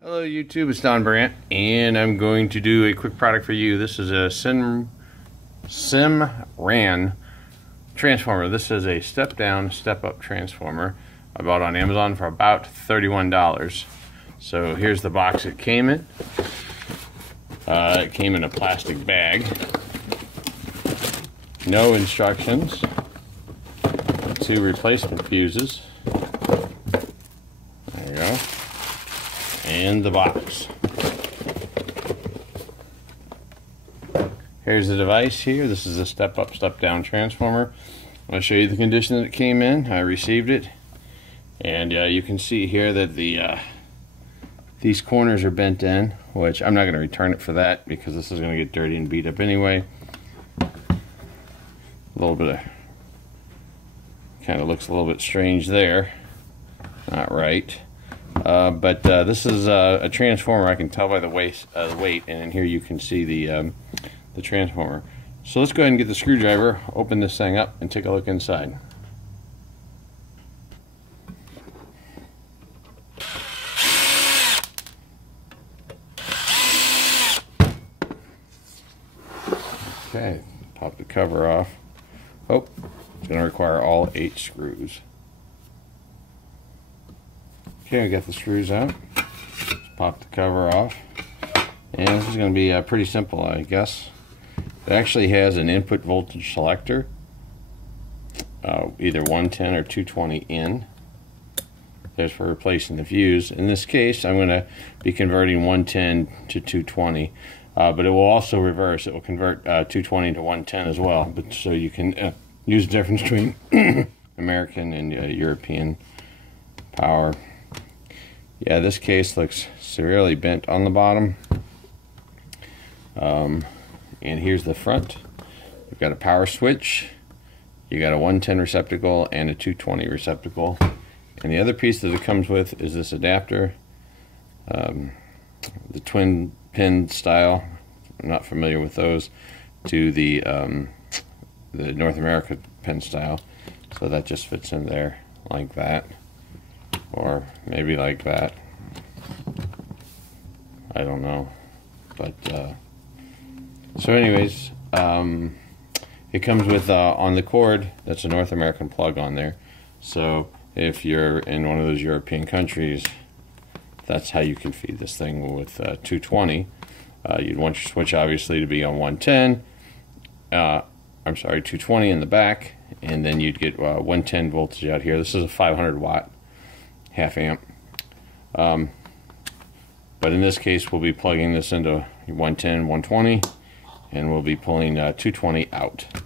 Hello YouTube, it's Don Brandt, and I'm going to do a quick product for you. This is a Simran transformer. This is a step down, step up transformer I bought on Amazon for about $31. So here's the box it came in. It came in a plastic bag. No instructions. 2 replacement fuses. There you go. And the box. Here's the device here. This is a step up, step down transformer. I'll show you the condition that it came in. I received it, and you can see here that these corners are bent in, which I'm not going to return it for that because this is going to get dirty and beat up anyway. A little bit of kind of looks a little bit strange there. Not right. But this is a transformer. I can tell by the weight, and in here you can see the transformer. So let's go ahead and get the screwdriver, open this thing up, and take a look inside. Okay, pop the cover off. Oh, it's going to require all 8 screws. Okay, I got the screws out. Let's pop the cover off. And this is going to be pretty simple, I guess. It actually has an input voltage selector, either 110 or 220 in. There's for replacing the fuse. In this case, I'm going to be converting 110 to 220, but it will also reverse. It will convert 220 to 110 as well. But so you can use the difference between American and European power. Yeah, this case looks severely bent on the bottom. And here's the front. You've got a power switch, you got a 110 receptacle and a 220 receptacle. And the other piece that it comes with is this adapter, the twin pin style. I'm not familiar with those, to the North America pin style. So that just fits in there like that. Or maybe like that. I don't know. But so anyways, it comes with on the cord, that's a North American plug on there. So if you're in one of those European countries, that's how you can feed this thing with 220. You'd want your switch obviously to be on 110. I'm sorry, 220 in the back, and then you'd get 110 voltage out here. This is a 500 watt half amp, but in this case we'll be plugging this into 110, 120, and we'll be pulling 220 out. So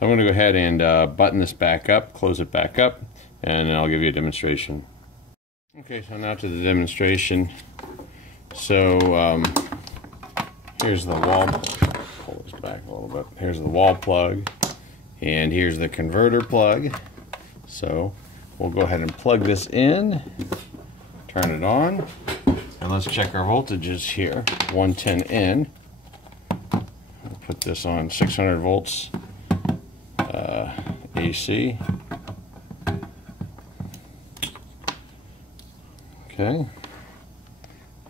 I'm going to go ahead and button this back up, close it back up, and then I'll give you a demonstration. Okay, so now to the demonstration. So here's the wall. Pull this back a little bit. Here's the wall plug, and here's the converter plug. So we'll go ahead and plug this in, turn it on, and let's check our voltages here. 110 in. We'll put this on 600 volts AC. Okay.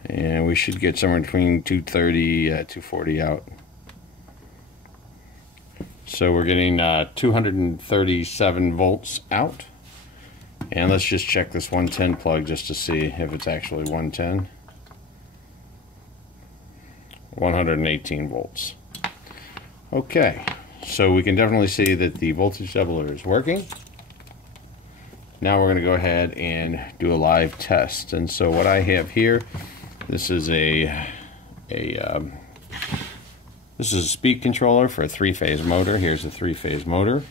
And we should get somewhere between 230, 240 out. So we're getting 237 volts out. And let's just check this 110 plug just to see if it's actually 110. 118 volts. Okay, so we can definitely see that the voltage doubler is working. Now we're going to go ahead and do a live test. And so what I have here, this is a speed controller for a 3-phase motor. Here's a 3-phase motor.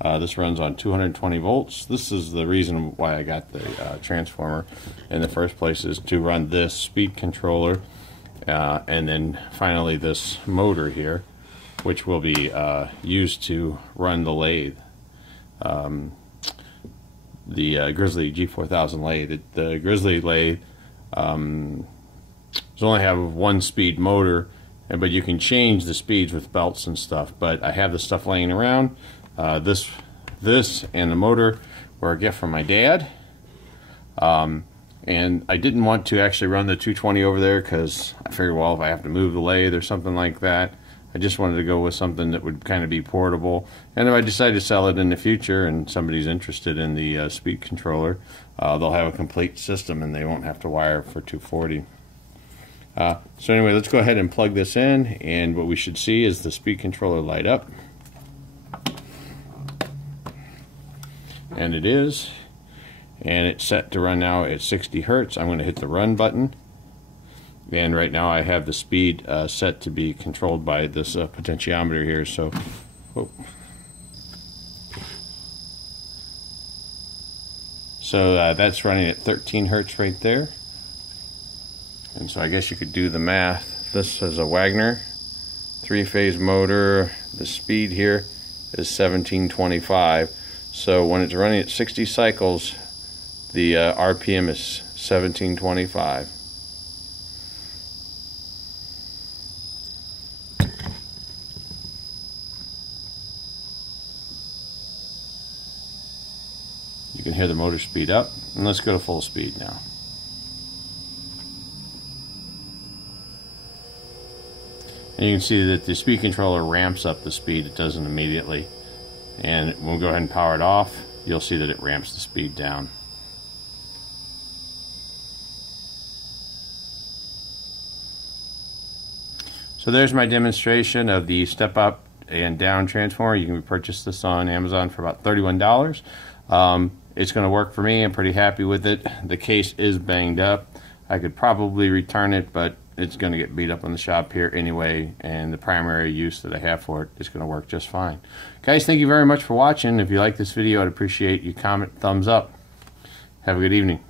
This runs on 220 volts. This is the reason why I got the transformer in the first place, is to run this speed controller, and then finally this motor here, which will be used to run the lathe, the Grizzly G4000 lathe. The Grizzly lathe does only have 1-speed motor, but you can change the speeds with belts and stuff. But I have this stuff laying around. This and the motor were a gift from my dad. And I didn't want to actually run the 220 over there because I figured, well, if I have to move the lathe or something like that, I just wanted to go with something that would kind of be portable. And if I decide to sell it in the future and somebody's interested in the speed controller, they'll have a complete system and they won't have to wire for 240. So anyway, let's go ahead and plug this in, and what we should see is the speed controller light up. And it is. And it's set to run now at 60 Hertz. I'm going to hit the run button. And right now I have the speed set to be controlled by this potentiometer here. So, that's running at 13 Hertz right there. And so I guess you could do the math. This is a Wagner 3-phase motor. The speed here is 1725. So when it's running at 60 cycles, the RPM is 1725. You can hear the motor speed up, and let's go to full speed now. And you can see that the speed controller ramps up the speed. It doesn't immediately. And when we go ahead and power it off, you'll see that it ramps the speed down. So there's my demonstration of the step up and down transformer. You can purchase this on Amazon for about $31. It's going to work for me. I'm pretty happy with it. The case is banged up. I could probably return it, but it's going to get beat up in the shop here anyway, and the primary use that I have for it is going to work just fine. Guys, thank you very much for watching. If you like this video, I'd appreciate you comment, thumbs up. Have a good evening.